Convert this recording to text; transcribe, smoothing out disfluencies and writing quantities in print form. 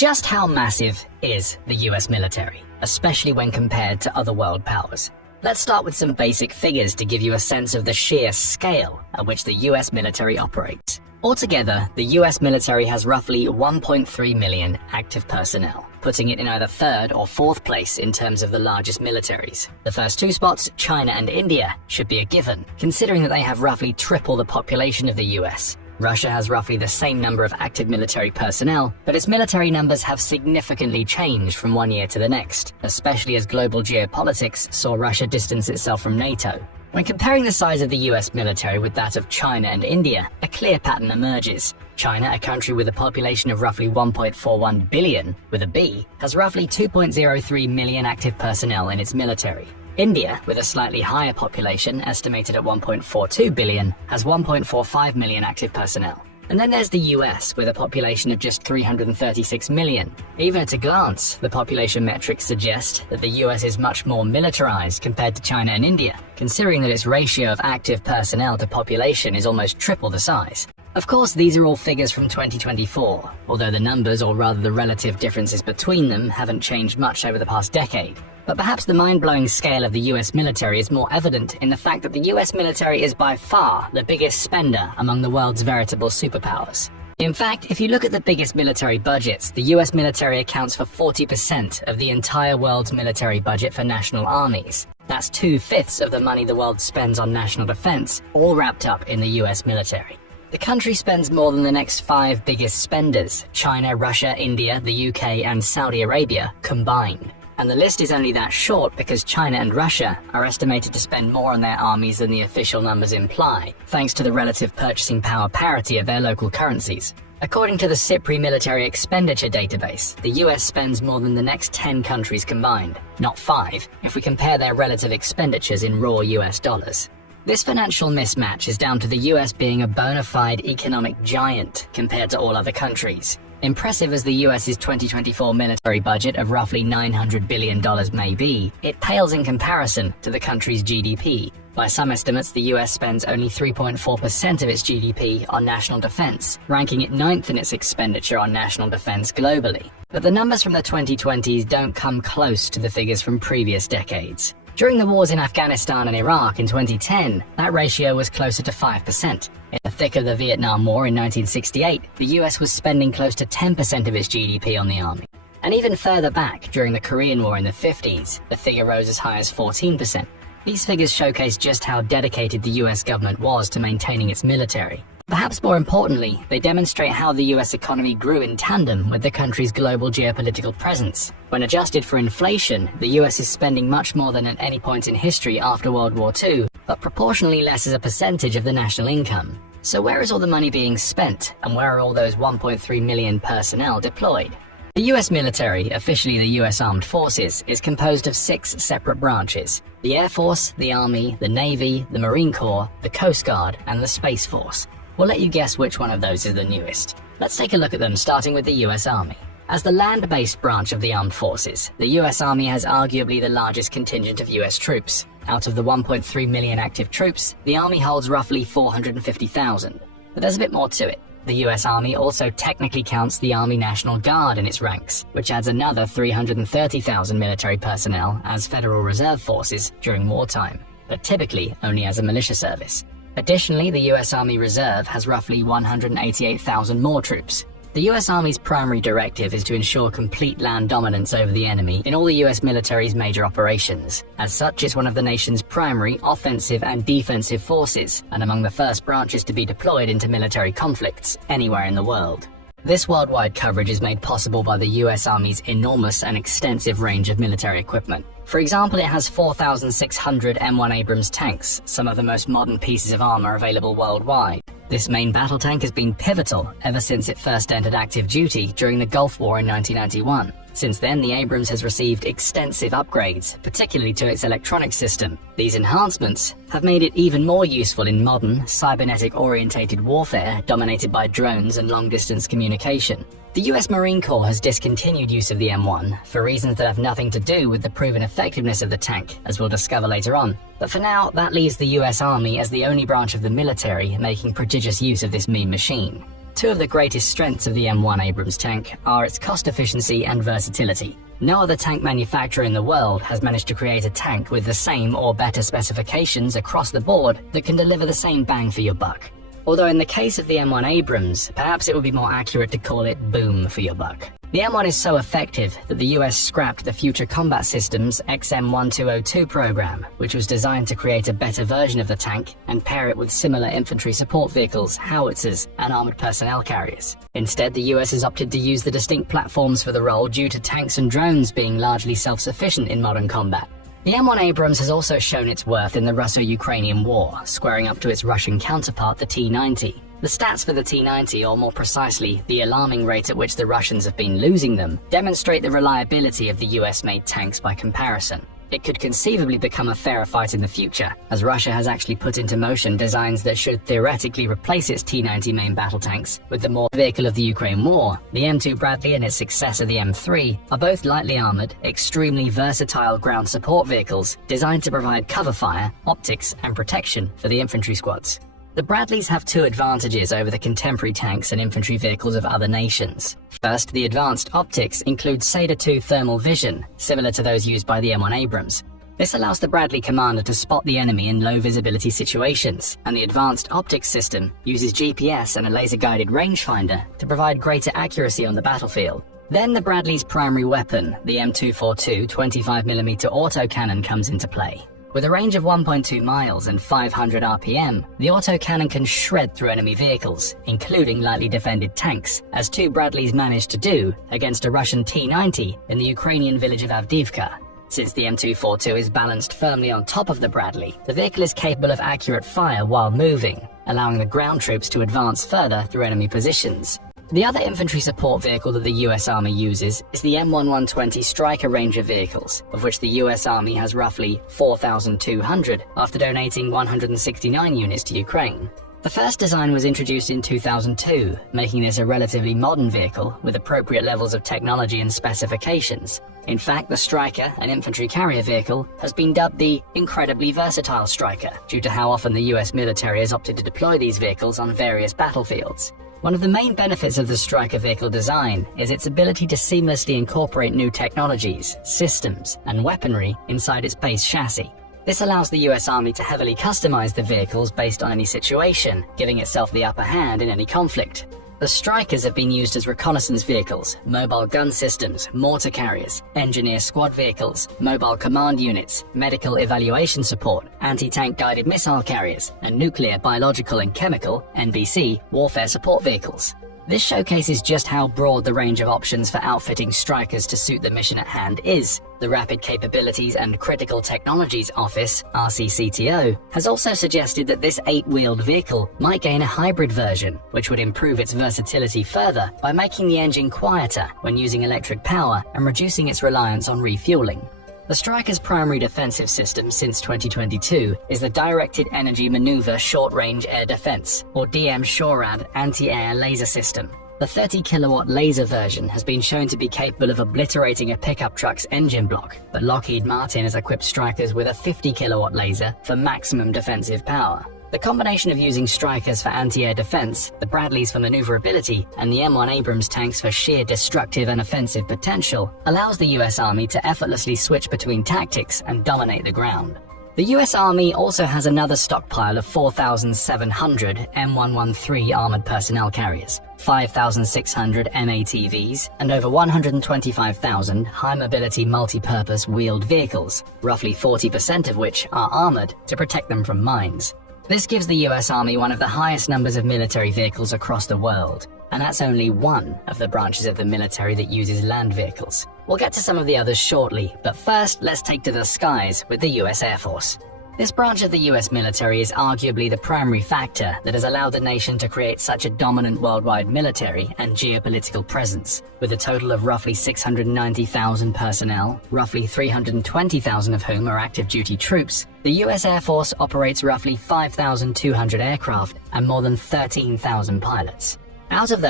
Just how massive is the US military, especially when compared to other world powers? Let's start with some basic figures to give you a sense of the sheer scale at which the US military operates. Altogether, the US military has roughly 1.3 million active personnel, putting it in either third or fourth place in terms of the largest militaries. The first two spots, China and India, should be a given, considering that they have roughly triple the population of the US. Russia has roughly the same number of active military personnel, but its military numbers have significantly changed from one year to the next, especially as global geopolitics saw Russia distance itself from NATO. When comparing the size of the US military with that of China and India, a clear pattern emerges. China, a country with a population of roughly 1.41 billion, with a B, has roughly 2.03 million active personnel in its military. India, with a slightly higher population, estimated at 1.42 billion, has 1.45 million active personnel. And then there's the US, with a population of just 336 million. Even at a glance, the population metrics suggest that the US is much more militarized compared to China and India, considering that its ratio of active personnel to population is almost triple the size. Of course, these are all figures from 2024, although the numbers, or rather the relative differences between them, haven't changed much over the past decade. But perhaps the mind-blowing scale of the US military is more evident in the fact that the US military is by far the biggest spender among the world's veritable superpowers. In fact, if you look at the biggest military budgets, the US military accounts for 40% of the entire world's military budget for national armies. That's 2/5 of the money the world spends on national defense, all wrapped up in the US military. The country spends more than the next 5 biggest spenders, China, Russia, India, the UK, and Saudi Arabia combined. And the list is only that short because China and Russia are estimated to spend more on their armies than the official numbers imply, thanks to the relative purchasing power parity of their local currencies. According to the SIPRI military expenditure database, the US spends more than the next 10 countries combined, not 5, if we compare their relative expenditures in raw US dollars. This financial mismatch is down to the US being a bona fide economic giant compared to all other countries. Impressive as the US's 2024 military budget of roughly $900 billion may be, it pales in comparison to the country's GDP. By some estimates, the US spends only 3.4% of its GDP on national defense, ranking it 9th in its expenditure on national defense globally. But the numbers from the 2020s don't come close to the figures from previous decades. During the wars in Afghanistan and Iraq in 2010, that ratio was closer to 5%. In the thick of the Vietnam War in 1968, the US was spending close to 10% of its GDP on the army. And even further back, during the Korean War in the 50s, the figure rose as high as 14%. These figures showcase just how dedicated the US government was to maintaining its military. Perhaps more importantly, they demonstrate how the US economy grew in tandem with the country's global geopolitical presence. When adjusted for inflation, the US is spending much more than at any point in history after World War II, but proportionally less as a percentage of the national income. So where is all the money being spent, and where are all those 1.3 million personnel deployed? The US military, officially the US Armed Forces, is composed of 6 separate branches: the Air Force, the Army, the Navy, the Marine Corps, the Coast Guard, and the Space Force. We'll let you guess which one of those is the newest. Let's take a look at them, starting with the US Army. As the land-based branch of the armed forces, the US Army has arguably the largest contingent of US troops. Out of the 1.3 million active troops, the Army holds roughly 450,000. But there's a bit more to it. The US Army also technically counts the Army National Guard in its ranks, which adds another 330,000 military personnel as Federal Reserve forces during wartime, but typically only as a militia service. Additionally, the US Army Reserve has roughly 188,000 more troops. The US Army's primary directive is to ensure complete land dominance over the enemy in all the US military's major operations. As such, it's one of the nation's primary offensive and defensive forces, and among the first branches to be deployed into military conflicts anywhere in the world. This worldwide coverage is made possible by the US Army's enormous and extensive range of military equipment. For example, it has 4,600 M1 Abrams tanks, some of the most modern pieces of armor available worldwide. This main battle tank has been pivotal ever since it first entered active duty during the Gulf War in 1991. Since then, the Abrams has received extensive upgrades, particularly to its electronic system. These enhancements have made it even more useful in modern, cybernetic-orientated warfare dominated by drones and long-distance communication. The US Marine Corps has discontinued use of the M1 for reasons that have nothing to do with the proven effectiveness of the tank, as we'll discover later on. But for now, that leaves the US Army as the only branch of the military making prodigious use of this mean machine. Two of the greatest strengths of the M1 Abrams tank are its cost efficiency and versatility. No other tank manufacturer in the world has managed to create a tank with the same or better specifications across the board that can deliver the same bang for your buck. Although in the case of the M1 Abrams, perhaps it would be more accurate to call it boom for your buck. The M1 is so effective that the US scrapped the Future Combat Systems XM1202 program, which was designed to create a better version of the tank and pair it with similar infantry support vehicles, howitzers, and armored personnel carriers. Instead, the US has opted to use the distinct platforms for the role due to tanks and drones being largely self-sufficient in modern combat. The M1 Abrams has also shown its worth in the Russo-Ukrainian war, squaring up to its Russian counterpart, the T-90. The stats for the T-90, or more precisely, the alarming rate at which the Russians have been losing them, demonstrate the reliability of the US-made tanks by comparison. It could conceivably become a fairer fight in the future, as Russia has actually put into motion designs that should theoretically replace its T-90 main battle tanks with the more vehicle of the Ukraine war. The M2 Bradley and its successor the M3 are both lightly armored, extremely versatile ground support vehicles designed to provide cover fire, optics, and protection for the infantry squads. The Bradleys have two advantages over the contemporary tanks and infantry vehicles of other nations. First, the advanced optics include SADA 2 thermal vision, similar to those used by the M1 Abrams. This allows the Bradley commander to spot the enemy in low visibility situations, and the advanced optics system uses GPS and a laser-guided rangefinder to provide greater accuracy on the battlefield. Then the Bradley's primary weapon, the M242 25mm autocannon, comes into play. With a range of 1.2 miles and 500 RPM, the autocannon can shred through enemy vehicles, including lightly defended tanks, as two Bradleys managed to do against a Russian T-90 in the Ukrainian village of Avdiivka. Since the M242 is balanced firmly on top of the Bradley, the vehicle is capable of accurate fire while moving, allowing the ground troops to advance further through enemy positions. The other infantry support vehicle that the US Army uses is the M1120 Striker Ranger vehicles, of which the US Army has roughly 4,200 after donating 169 units to Ukraine. The first design was introduced in 2002, making this a relatively modern vehicle with appropriate levels of technology and specifications. In fact, the Striker, an infantry carrier vehicle, has been dubbed the incredibly versatile Striker, due to how often the US military has opted to deploy these vehicles on various battlefields. One of the main benefits of the Striker vehicle design is its ability to seamlessly incorporate new technologies, systems, and weaponry inside its base chassis. This allows the US Army to heavily customize the vehicles based on any situation, giving itself the upper hand in any conflict. The Strikers have been used as reconnaissance vehicles, mobile gun systems, mortar carriers, engineer squad vehicles, mobile command units, medical evaluation support, anti-tank guided missile carriers, and nuclear, biological, and chemical (NBC) warfare support vehicles. This showcases just how broad the range of options for outfitting Strikers to suit the mission at hand is. The Rapid Capabilities and Critical Technologies Office, RCCTO, has also suggested that this 8-wheeled vehicle might gain a hybrid version, which would improve its versatility further by making the engine quieter when using electric power and reducing its reliance on refueling. The Striker's primary defensive system since 2022 is the Directed Energy Maneuver Short-Range Air Defense, or DM-SHORAD anti-air laser system. The 30-kilowatt laser version has been shown to be capable of obliterating a pickup truck's engine block, but Lockheed Martin has equipped Strikers with a 50-kilowatt laser for maximum defensive power. The combination of using Strikers for anti-air defense, the Bradleys for maneuverability, and the M1 Abrams tanks for sheer destructive and offensive potential allows the US Army to effortlessly switch between tactics and dominate the ground. The US Army also has another stockpile of 4,700 M113 armored personnel carriers, 5,600 MATVs, and over 125,000 high-mobility multi-purpose wheeled vehicles, roughly 40% of which are armored to protect them from mines. This gives the US Army one of the highest numbers of military vehicles across the world, and that's only one of the branches of the military that uses land vehicles. We'll get to some of the others shortly, but first let's take to the skies with the US Air Force. This branch of the US military is arguably the primary factor that has allowed the nation to create such a dominant worldwide military and geopolitical presence. With a total of roughly 690,000 personnel, roughly 320,000 of whom are active duty troops, the US Air Force operates roughly 5,200 aircraft and more than 13,000 pilots. Out of those,